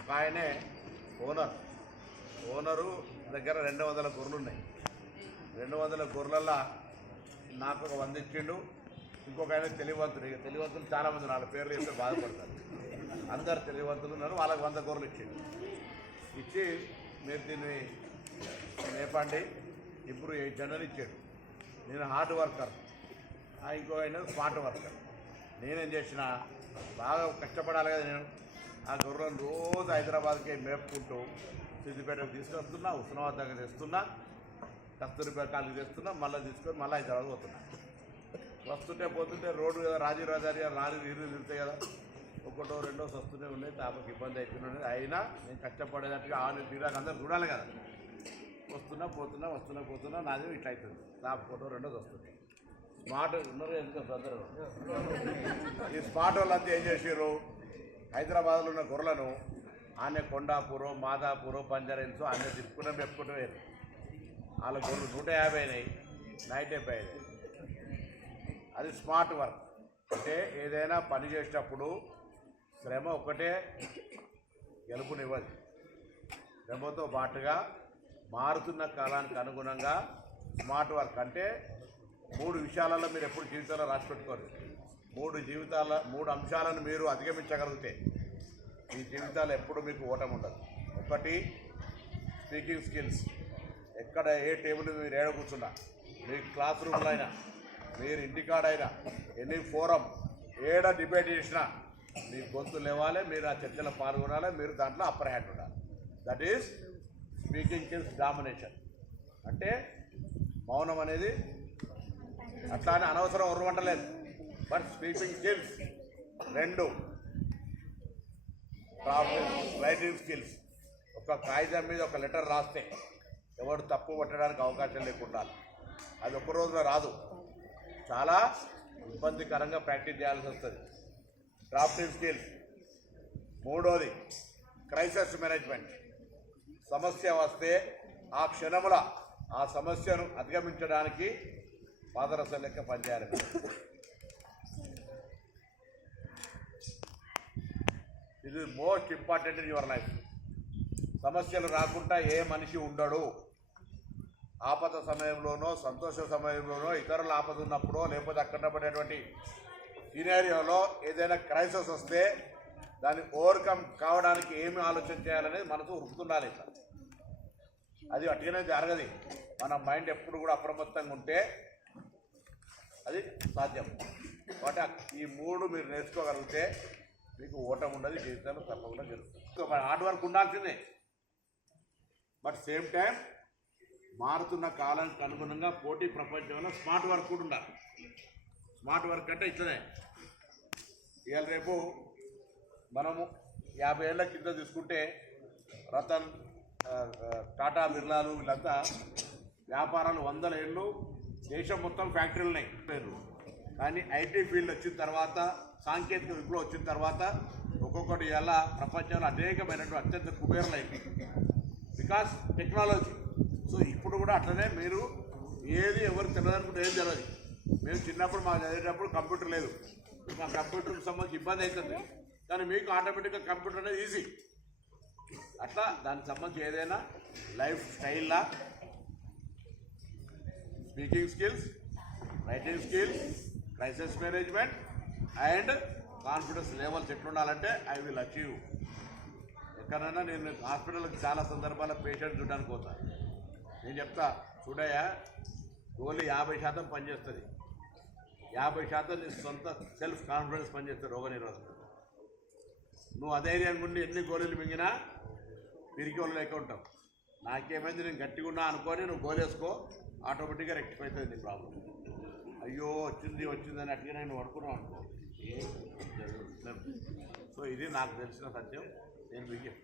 ఒక ఆయనే owner. Owner దగ్గర రెండు వందల గొర్రెలు ఉన్నాయి. రెండు వందల గొర్రెలల్లో నాకు ఒక వంద ఇచ్చిండు. ఇంకొక ఆయన తెలివంతుడు ఇక తెలివంతులు చాలా మంది వాళ్ళ పేర్లు చెప్తే బాధపడతారు. అందరు తెలివంతులు ఉన్నారు. వాళ్ళకి వంద గొర్రెలు ఇచ్చిండు. ఇచ్చి మీరు దీన్ని మేపండి ఇప్పుడు ఎయిట్ జనరల్ ఇచ్చాడు. నేను హార్డ్ వర్కర్. ఇంకో ఆయన స్మార్ట్ వర్కర్. నేనేం చేసిన బాగా కష్టపడాలి కదా నేను. ఆ గొర్రెలను రోజు హైదరాబాద్కి మేపుకుంటూ సిద్దిపేటకు తీసుకొస్తున్నా ఉస్మానాబాద్ దగ్గర తెస్తున్నా కస్తూరిపేట కాలకి తెస్తున్నా మళ్ళీ తీసుకొని మళ్ళీ హైదరాబాద్ పోతున్నా. వస్తుంటే పోతుంటే రోడ్డు కదా రాజీవ్ రాజారి గారు నాలుగు నీరు తిరుగుతాయి కదా. ఒకటో రెండో వస్తూనే ఉన్నాయి తాపకి ఇబ్బంది అయిపోయినది అయినా నేను కష్టపడేటట్టుగా ఆరు తీరాక అందరు చూడాలి కదా. వస్తున్నా పోతున్నా వస్తున్నా పోతున్నా నాది ఇట్లా అవుతుంది తాప ఫోటో రెండోది వస్తుంది స్మార్ట్ ఉన్నారు ఎందుకు అందరూ ఈ స్మార్ట్ వాళ్ళంతా ఏం చేసారు హైదరాబాద్లో ఉన్న గొర్రెలను ఆనే కొండాపూరు మాదాపూరు పంజరైన్స్ ఆమె తిప్పుకునే మెప్పుకుంటూ వేరు వాళ్ళ గొర్రెలు నూట యాభై అయినాయి నైట్ డెబ్బై అయినాయి. అది స్మార్ట్ వర్క్. అంటే ఏదైనా పని చేసేటప్పుడు శ్రమ ఒకటే గెలుపునివ్వదు. శ్రమతో పాటుగా మారుతున్న కాలానికి అనుగుణంగా స్మార్ట్ వర్క్. అంటే మూడు విషయాలలో మీరు ఎప్పుడు జీవితంలో రాసి పెట్టుకోరు. మూడు జీవితాల మూడు అంశాలను మీరు అధిగమించగలిగితే మీ జీవితాలు ఎప్పుడు మీకు ఓటమి ఉండదు. ఒకటి స్పీకింగ్ స్కిల్స్. ఎక్కడ ఏ టేబుల్ మీరు ఏడ కూర్చున్నా మీ క్లాస్ రూమ్లో అయినా మీరు ఇంటికాడైనా ఎనీ ఫోరం ఏడ డిబేట్ చేసినా మీ గొంతు లేవాలి మీరు ఆ చర్చలో పాల్గొనాలి మీరు దాంట్లో అప్పర్ హ్యాండ్ ఉండాలి. That is speaking skills domination అంటే మౌనం అనేది అట్లా అని అనవసరం వంటలేదు. బట్ స్పీకింగ్ స్కిల్స్ రెండు. రైటింగ్ స్కిల్స్ ఒక కాగితం మీద ఒక లెటర్ రాస్తే ఎవడు తప్పు పట్టడానికి అవకాశం లేకుండా. అది ఒక్క రోజులో రాదు. చాలా ఇబ్బందికరంగా ప్రాక్టీస్ చేయాల్సి వస్తుంది. డ్రాఫ్టింగ్ స్కిల్స్ మూడోది క్రైసిస్ మేనేజ్మెంట్ సమస్య వస్తే ఆ క్షణముల ఆ సమస్యను అధిగమించడానికి పాదరసం లెక్క పంచారు ఇది most important in your life సమస్యలు రాకుండా ఏ మనిషి ఉండడు. ఆపద సమయంలోనో సంతోష సమయంలోనో ఇతరులు ఆపద ఉన్నప్పుడో లేకపోతే అక్కడ పడేటువంటి సినారియోలో ఏదైనా క్రైసిస్ వస్తే దాన్ని ఓవర్కమ్ కావడానికి ఏమి ఆలోచన చేయాలనేది మనసు ఉరుకుతుండాలి ఇట్లా. అది అట్టిగానే జరగదు. మన మైండ్ ఎప్పుడు కూడా అప్రమత్తంగా ఉంటే అది సాధ్యం. కాబట్టి ఈ మూడు మీరు నేర్చుకోగలిగితే మీకు ఓటం ఉండదు జీవితంలో తప్పకుండా జరుగుతుంది. హార్డ్ వర్క్ ఉండాల్సిందే. బట్ సేమ్ టైం మారుతున్న కాలానికి అనుగుణంగా పోటీ ప్రపంచంలో స్మార్ట్ వర్క్ కూడా ఉండాలి. స్మార్ట్ వర్క్ అంటే ఇట్లనే. ఇవాళ రేపు మనము యాభై ఏళ్ళ కింద తీసుకుంటే రతన్ టాటా బిర్లాలు వీళ్ళంతా వ్యాపారాలు వందల ఏళ్ళు దేశం మొత్తం ఫ్యాక్టరీలు ఉన్నాయి లేదు కానీ ఐటీ ఫీల్డ్ వచ్చిన తర్వాత సాంకేతిక విప్లవం వచ్చిన తర్వాత ఒక్కొక్కటి ఎలా ప్రపంచంలో అనేకమైనటువంటి అత్యంత కుబేరులైంది. బికాస్ టెక్నాలజీ సో ఇప్పుడు కూడా అట్లనే మీరు ఏది ఎవరు తెలియదనుకుంటే ఏం తెలియదు. మేము చిన్నప్పుడు మాకు చదివేటప్పుడు కంప్యూటర్ లేదు. మా కంప్యూటర్కి సంబంధించి ఇబ్బంది అవుతుంది కానీ మీకు ఆటోమేటిక్గా కంప్యూటర్ అనేది ఈజీ అట్లా దానికి సంబంధించి ఏదైనా life స్టైల్లా speaking skills writing skills crisis management and confidence levels ఎట్లుండాలంటే I will achieve ఎక్కడైనా నేను హాస్పిటల్కి చాలా సందర్భాల్లో పేషెంట్ చూడడానికి పోతా. నేను చెప్తా చూడయ్యా గోళీ యాభై శాతం పనిచేస్తుంది. యాభై శాతం నీ సొంత సెల్ఫ్ కాన్ఫిడెన్స్ పనిచేస్తుంది రోగ నిరోధక నువ్వు అధైర్యంగా ఉండి ఎన్ని గోళీలు మింగినా తిరిగి వాళ్ళు లెక్క ఉంటావు. నాకేమైంది నేను గట్టిగా ఉన్నా అనుకొని నువ్వు గోలేసుకో. ఆటోమేటిక్గా రెక్టిఫై అవుతుంది నీ ప్రాబ్లం. అయ్యో వచ్చింది వచ్చింది అని అట్లా నేను పడుకున్నాను అనుకో. ఏం సో ఇది నాకు తెలిసిన సత్యం. నేను విజయం